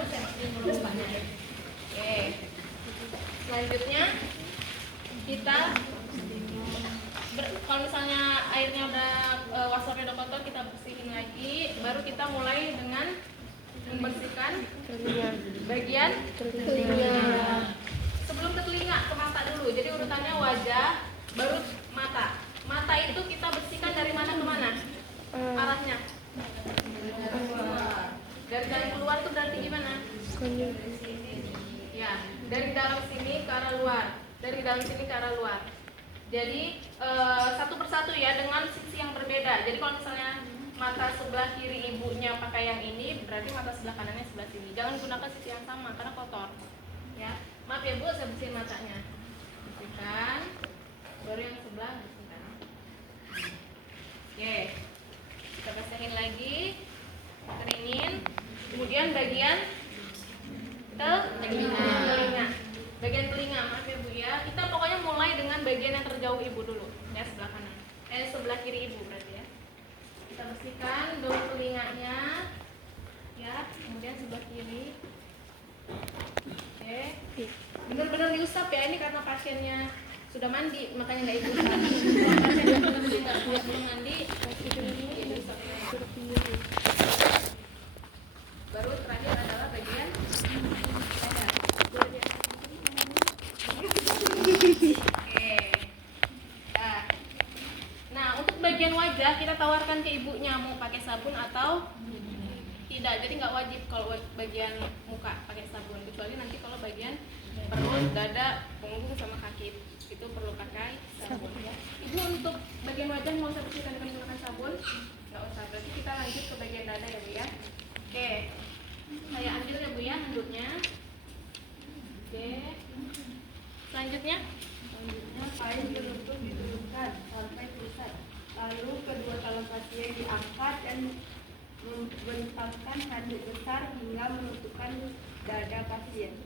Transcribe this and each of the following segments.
Bu, saya bersihin dulu mukanya. Oke. Selanjutnya kita kalau misalnya airnya udah waspornya udah kotor, kita bersihin lagi. Baru kita mulai dengan membersihkan bagian telinga. Sebelum ke telinga, ke mata dulu. Jadi urutannya wajah, baru mata. Mata itu kita bersihkan dari mana ke mana? Arahnya. Dari dalam keluar tuh berarti gimana? Ya, dari dalam sini ke arah luar. Dari dalam sini ke arah luar. Jadi satu persatu ya, dengan sisi yang berbeda. Jadi kalau misalnya mata sebelah kiri ibunya pakai yang ini, berarti mata sebelah kanannya sebelah sini. Jangan gunakan sisi yang sama karena kotor. Ya, maaf ya Bu, saya bersihin matanya. Bersihkan. Baru yang sebelah bersihkan. Oke. Kita basahin lagi. Keringin. Kemudian bagian telinga. Bagian telinga, maaf ya Bu ya. Kita pokoknya mulai dengan bagian yang terjauh ibu dulu, ya sebelah kanan. Sebelah kiri ibu berarti ya. Kita bersihkan dulu telinganya, ya. Kemudian sebelah kiri. Oke. Benar-benar diusap ya, ini karena pasiennya sudah mandi, makanya nggak ikut. Kalau pasiennya belum mandi, ya diusap. Baru terakhir adalah bagian dada. Oke. Nah, untuk bagian wajah kita tawarkan ke ibunya mau pakai sabun atau tidak. Jadi nggak wajib kalau bagian muka pakai sabun, kecuali nanti kalau bagian perut, dada, punggung sama kaki itu perlu pakai sabun ya. Ibu untuk bagian wajah mau saya bersihkan dengan menggunakan sabun? Nggak usah. Berarti kita lanjut ke bagian dada ya Bu ya. Oke. Saya ambil ya Bu ya handuknya. Oke. Selanjutnya kain penutup diturunkan sampai pusat. Lalu kedua tangan pasien diangkat dan membentangkan handuk besar hingga menutupkan dada pasien.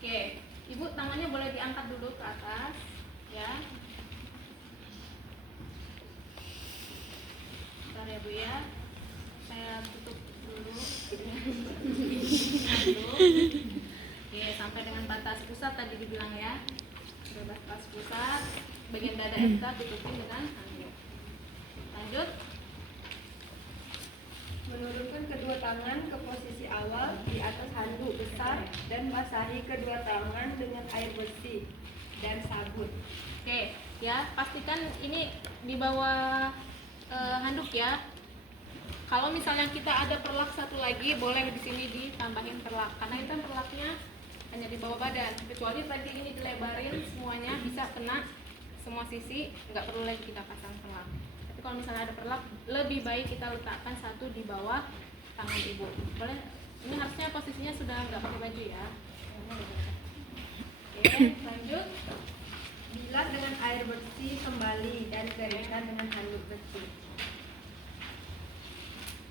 Oke, Ibu tangannya boleh diangkat dulu ke atas, ya. Bentar ya Bu ya, saya tutup dulu. Oke, sampai dengan batas pusat tadi dibilang ya. Sudah batas pusat, bagian dada kita tutupin dengan handuk. Lanjut. Menurunkan kedua tangan ke posisi awal di atas handuk besar dan basahi kedua tangan dengan air bersih dan sabun. Oke, ya pastikan ini di bawah handuk ya. Kalau misalnya kita ada perlak satu lagi, boleh di sini ditambahin perlak karena itu perlaknya hanya di bawah badan. Kecuali tadi ini dilebarin semuanya bisa kena semua sisi, nggak perlu lagi kita pasang perlak. Tapi kalau misalnya ada perlak, lebih baik kita letakkan satu di bawah tangan ibu. Boleh? Ini harusnya posisinya sudah nggak pakai baju ya. Oke, lanjut. Bilas dengan air bersih kembali dan keringkan dengan handuk bersih.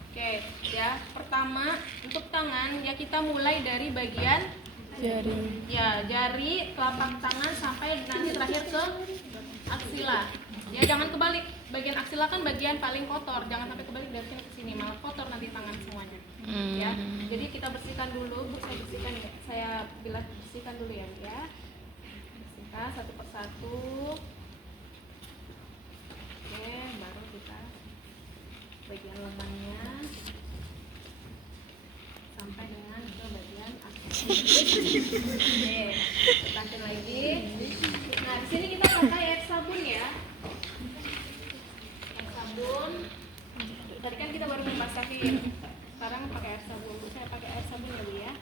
Oke, ya pertama untuk tangan ya kita mulai dari bagian jari. Ya, jari, telapak tangan sampai nanti terakhir ke aksila. Ya, jangan kebalik. Bagian aksila kan bagian paling kotor. Jangan sampai kebalik dari sini ke sini, malah kotor nanti tangan semuanya. Ya. Jadi kita bersihkan dulu, Bu. Saya bersihkan ya. Saya bilas bersihkan dulu ya, ya. Bersihkan satu persatu. Oke, baru kita bagian lengannya sampai dengan ke bagian aksila. Oke, lanjut lagi. Nah, di sini kita pakai air sabun ya. Air sabun. Tadi kan kita baru membasahi. Sekarang pakai air sabun. Saya pakai air sabun ya Bu ya.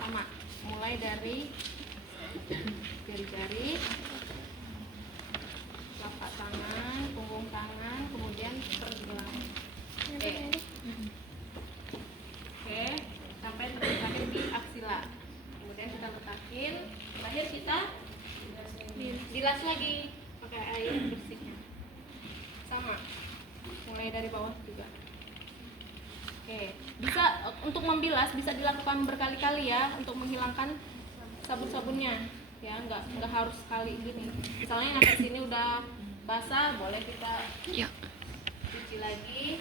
Sama. Mulai dari jari-jari, telapak tangan, punggung tangan, kemudian pergelangan. Oke, sampai terakhir di aksila. Kemudian kita letakin. Terakhir kita bilas lagi pakai air bersihnya. Sama. Mulai dari bawah juga. Oke, bisa untuk membilas bisa dilakukan berkali-kali ya untuk menghilangkan sabun-sabunnya. Ya, nggak harus sekali gini. Misalnya sampai sini udah basah, boleh kita cuci lagi,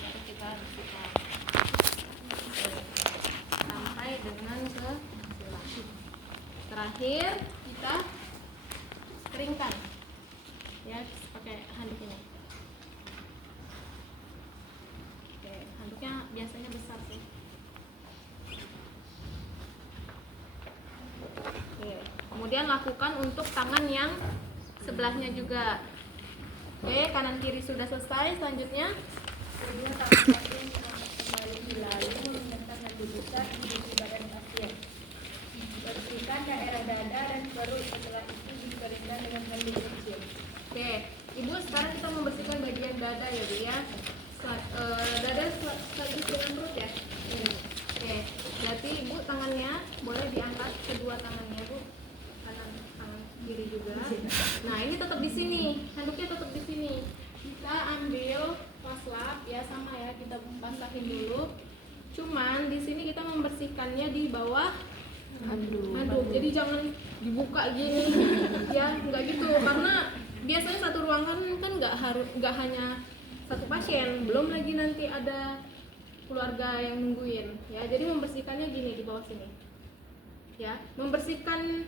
baru kita bersihkan. Sama terakhir kita keringkan ya pakai handuk ini. Oke, handuknya biasanya besar sih. Oke, kemudian lakukan untuk tangan yang sebelahnya juga. Oke, kanan kiri sudah selesai. Selanjutnya Kedua tangan pasien kembali lalu menggunakan handuk besar menutupi badan pasien. Bersihkan daerah dada dan perut, setelah itu dikeringkan dengan handuk kecil. oke, Ibu sekarang kita membersihkan bagian dada ya Bu ya. Dada sekaligus dengan perut ya. Oke, berarti Ibu tangannya boleh diangkat kedua tangannya Bu, kanan kiri juga. Nah ini tetap di sini, handuknya tetap di sini. Kita ambil lap ya sama ya, kita basahin dulu. Cuman di sini kita membersihkannya di bawah handuk. Jadi jangan dibuka gini ya, nggak gitu. Karena biasanya satu ruangan kan nggak hanya satu pasien, belum lagi nanti ada keluarga yang nungguin ya. Jadi membersihkannya gini di bawah sini ya, membersihkan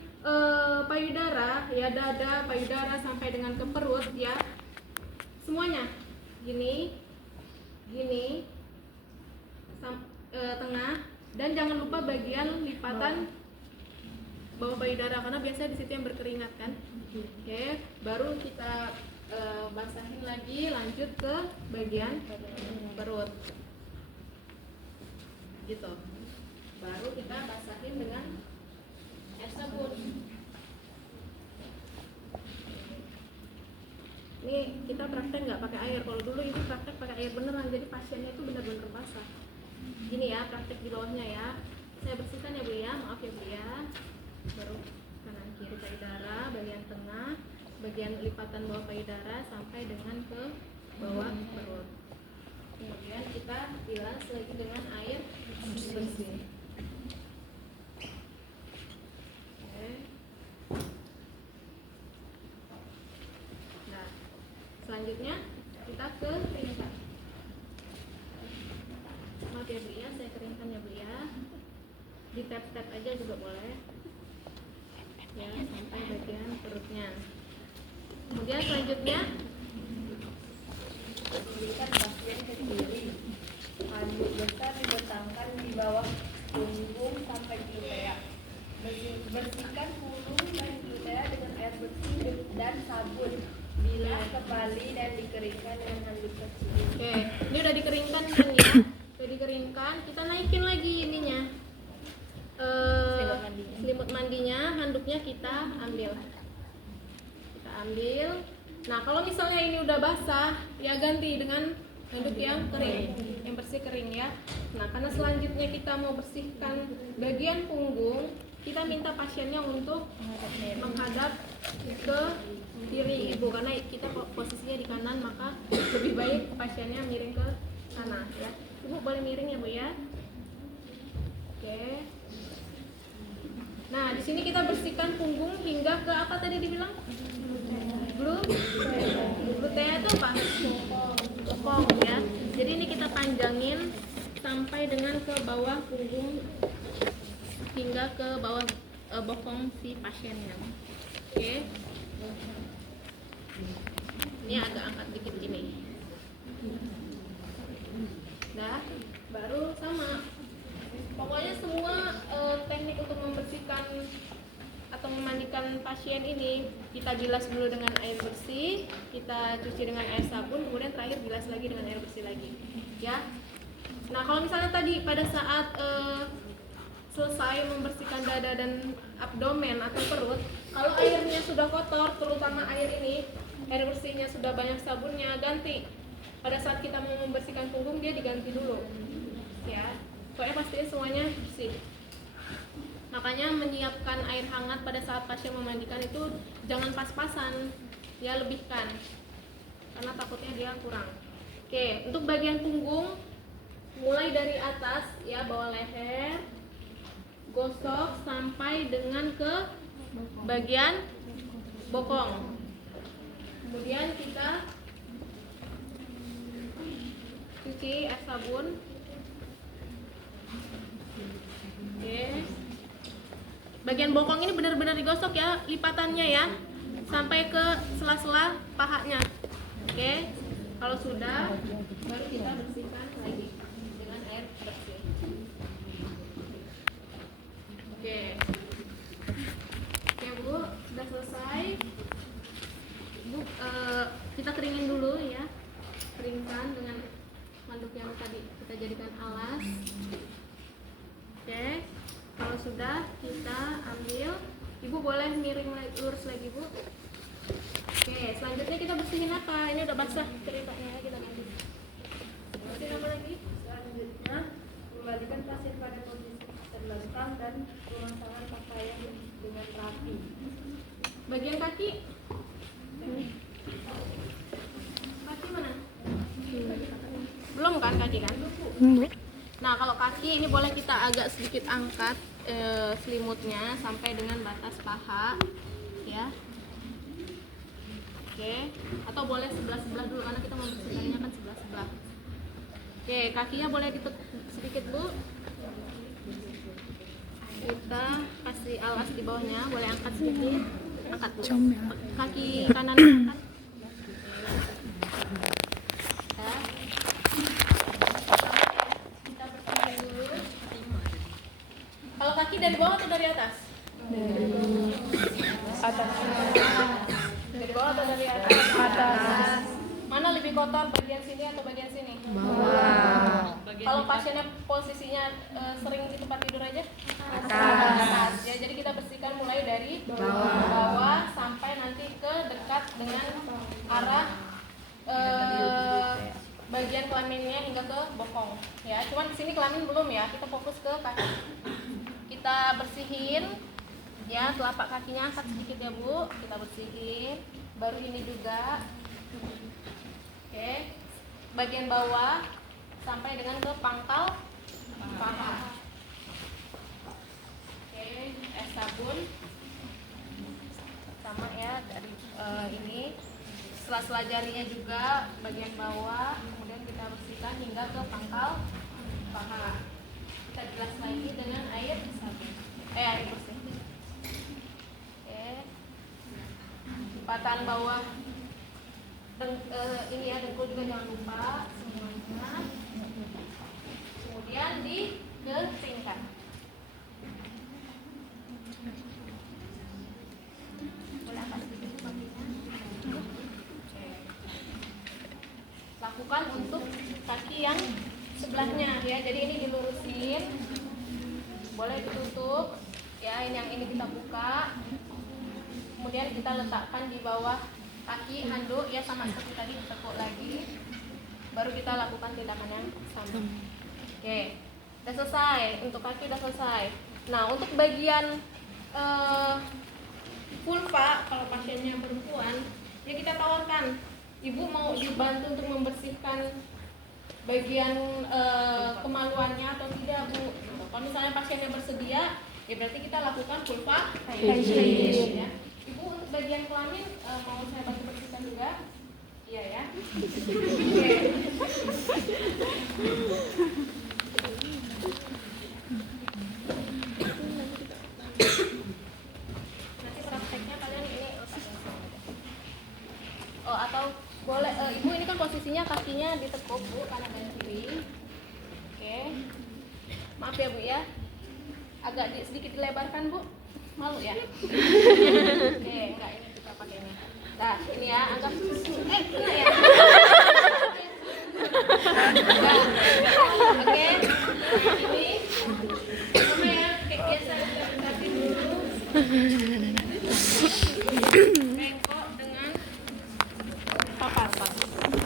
payudara ya, dada, payudara sampai dengan ke perut ya, semuanya gini tengah, dan jangan lupa bagian lipatan bawah payudara karena biasanya di situ yang berkeringat kan. Oke, baru kita basahin lagi, lanjut ke bagian perut gitu. Baru kita basahin dengan air sabun. Ini kita praktek nggak pakai air. Kalau dulu ibu praktek pakai air beneran, jadi pasiennya itu benar-benar basah. Gini ya, praktek di bawahnya ya. Saya bersihkan ya Bu ya, maaf ya Bu ya. Baru kanan kiri payudara, bagian tengah, bagian lipatan bawah payudara sampai dengan ke bawah perut. Kemudian kita bilas lagi dengan air bersih. Oke. Nah, selanjutnya kita ke keringkan. Maaf ya Bu ya, saya keringkan ya Bu ya. Di tap-tap aja juga boleh. Ya, sampai bagian perutnya. Kemudian selanjutnya Berikan pasien ke kiri. Handuk besar dibentangkan di bawah punggung sampai glutea. Bersihkan punggung dan glutea dengan air bersih dan sabun. Bilas kembali dan dikeringkan dengan handuk kecil. oke, ini udah dikeringkan kan ya? Udah dikeringkan, kita naikin lagi ininya. Selimut mandinya, handuknya kita ambil. Nah kalau misalnya ini udah basah, ya ganti dengan handuk yang kering, yang bersih kering ya. Nah karena selanjutnya kita mau bersihkan bagian punggung, kita minta pasiennya untuk menghadap ke kiri Ibu, karena kita posisinya di kanan, maka lebih baik pasiennya miring ke sana ya. Ibu boleh miring ya Bu ya. Oke. Nah di sini kita bersihkan punggung hingga ke apa tadi dibilang? Glutea itu apa? Bokong ya. Jadi ini kita panjangin sampai dengan ke bawah punggung hingga ke bawah bokong si pasiennya. Oke. Ini agak angkat dikit gini. Nah, baru sama. Pokoknya semua teknik untuk membersihkan atau memandikan pasien ini kita bilas dulu dengan air bersih, kita cuci dengan air sabun, kemudian terakhir bilas lagi dengan air bersih lagi ya. Nah kalau misalnya tadi pada saat selesai membersihkan dada dan abdomen atau perut, kalau airnya sudah kotor, terutama air ini, air bersihnya sudah banyak sabunnya, ganti. Pada saat kita mau membersihkan punggung dia diganti dulu ya, pokoknya pastiin semuanya bersih. Makanya menyiapkan air hangat pada saat pasien memandikan itu jangan pas-pasan, ya lebihkan, karena takutnya dia kurang. Oke, untuk bagian punggung mulai dari atas ya, bawah leher, gosok sampai dengan ke bagian bokong. Kemudian kita cuci air sabun. Oke. Bagian bokong ini benar-benar digosok ya, lipatannya ya, sampai ke sela-sela pahanya. Oke, kalau sudah, baru kita bersihkan lagi dengan air bersih. Oke, Bu, sudah selesai. Bu, kita keringin dulu ya, keringkan dengan manduk yang tadi kita jadikan alas. Oke, kalau sudah kita ambil, Ibu boleh miring lurus lagi, Bu. Oke, selanjutnya kita bersihin apa? Ini udah basah ceritanya ya, kita ganti. Bersihin apa lagi? Selanjutnya, kembalikan pasien pada posisi terlentang dan memasangkan pakaian dengan rapi. Bagian kaki? Kaki mana? Belum kan kaki kan? Nah, kalau kaki ini boleh kita agak sedikit angkat selimutnya sampai dengan batas paha, ya. Oke, atau boleh sebelah-sebelah dulu karena kita mau bersihkannya kan sebelah-sebelah. Oke, kakinya boleh ditekuk sedikit, Bu. Kita kasih alas di bawahnya, boleh angkat sedikit. Angkat, Bu. Kaki kanan angkat. Ya. Kita bersihin dulu. Kalau kaki dari bawah atau dari atas? Atas. Dari bawah atau dari atas? Atas. Mana lebih kotor, bagian sini atau bagian sini? Bawah. Kalau pasiennya posisinya sering di tempat tidur aja? Atas. Ya, jadi kita bersihkan mulai dari bawah sampai nanti ke dekat dengan arah bagian kelaminnya hingga ke bokong. Ya, cuman di sini kelamin belum ya. Kita fokus ke kaki. Kita bersihin. Ya, telapak kakinya angkat sedikit ya, Bu. Kita bersihin. Baru ini juga. Oke. Bagian bawah sampai dengan ke pangkal paha. Oke, es sabun. Sama ya dari ini. Sela-sela jarinya juga bagian bawah, kemudian kita bersihkan hingga ke pangkal paha. Kita bilas lagi dengan air sabun. Air bersih. Lipatan bawah ini ya, dengkul juga jangan lupa semuanya. Kemudian dikeringkan. Boleh angkat sedikit kakinya. Lakukan untuk kaki yang sebelahnya ya. Jadi ini dilurusin. Boleh ditutup ya, ini yang ini kita buka. Kemudian kita letakkan di bawah kaki handuk ya, sama seperti tadi, ditekuk lagi. Baru kita lakukan tindakan yang sama. Oke, udah selesai. Untuk kaki udah selesai. Nah, untuk bagian vulva, kalau pasiennya perempuan, ya kita tawarkan, Ibu mau dibantu untuk membersihkan bagian kemaluannya atau tidak, Bu? Kalau misalnya pasiennya bersedia, ya berarti kita lakukan vulva hygiene ya. Ibu, untuk bagian kelamin mau saya bantu bersihkan juga? Iya ya. Oke. Nanti prakteknya kalian ini atau boleh Ibu, ini kan posisinya kakinya ditekuk, Bu, kanan dan kiri. Oke. Maaf ya, Bu ya. Agak sedikit dilebarkan, Bu. Malu ya? Oke, enggak, ini kita pakai ini. Nah, ini ya, anggap kena ya. Oke. Ini sama ya, kayak biasa kita berkati dulu. Bengkok dengan papas.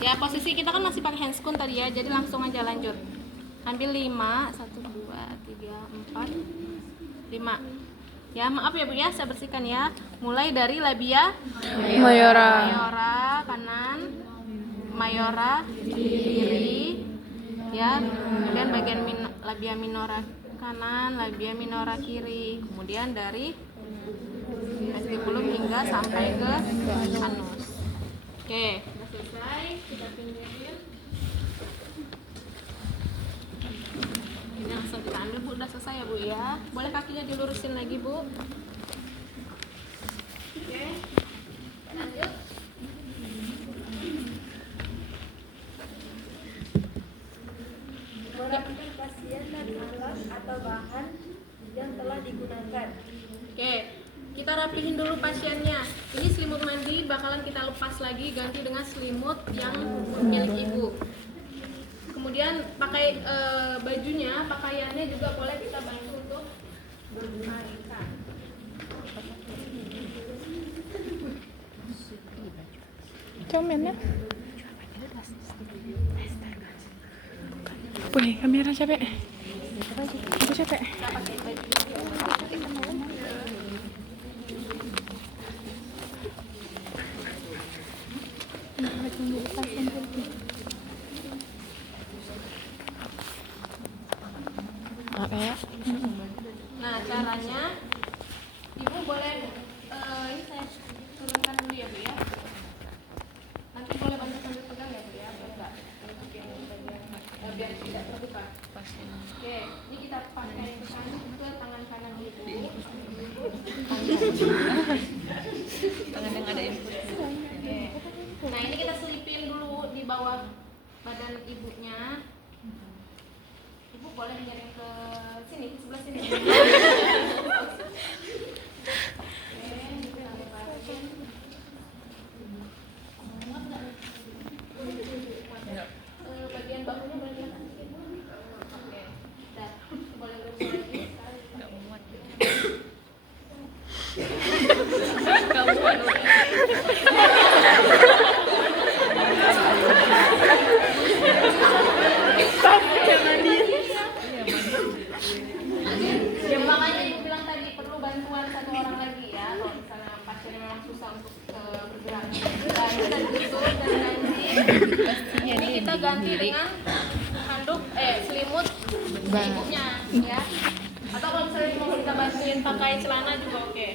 Ya, posisi kita kan masih pakai handscoon tadi ya, jadi langsung aja lanjut. Ambil 5, 1, 2, 3, 4, 5. Ya, maaf ya, Bu ya, saya bersihkan ya. Mulai dari labia mayora kanan, mayora kiri, ya. Kemudian bagian labia minora kanan, labia minora kiri. Kemudian dari vestibulum hingga sampai ke anus. Oke, sudah selesai. Kita pinggirin. Ini Ini langsung kita ambil Bu, udah selesai ya Bu ya. Boleh kakinya dilurusin lagi Bu. Oke, lanjut. Merapikan pasien dan alat atau bahan yang telah digunakan. Oke, kita rapihin dulu pasiennya. Ini selimut mandi bakalan kita lepas lagi, ganti dengan selimut yang milik ibu. Kemudian pakai bajunya, pakaiannya juga boleh kita bantu untuk berbaringkan. Comen ya. Wih, kamera capek. Aku capek. Kita pakai baju. Ya. Nah, caranya ibu boleh ini saya turunkan dulu ya Bu ya. Nanti boleh bantu sambil pegang ya Bu ya, biar tidak terbuka. Oke, ini kita pakai ke tangan kanan ibu. Tangan yang ada input. Oke. Nah, ini kita selipin dulu di bawah badan ibunya. Ibu boleh miring ke sini, sebelah sini. Bagian bahunya boleh diangkat sedikit. Oke. Dah, boleh lurus lagi. Nggak muat. Ya makanya ibu bilang tadi perlu bantuan satu orang lagi ya, kalau misalnya pasien memang susah untuk bergerak. Nah, kita tutup dan ganti. Ini kita ganti dengan handuk selimut ibunya ya. Atau kalau misalnya mau kita bantuin pakai celana juga oke.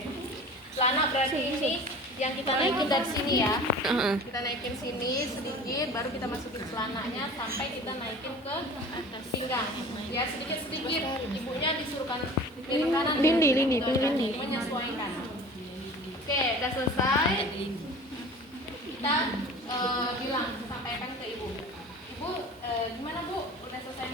Celana berarti ini yang kita naikin dari sini ya. Kita naikin sini sedikit, baru kita masukin celananya sampai kita naikin ke pinggang. Ya sedikit-sedikit. Ibunya disuruhkan kiri kanan. Lindi. Menyesuaikan. Oke, udah selesai. Kita bilang, sampaikan ke ibu. Ibu, gimana Bu? Udah selesai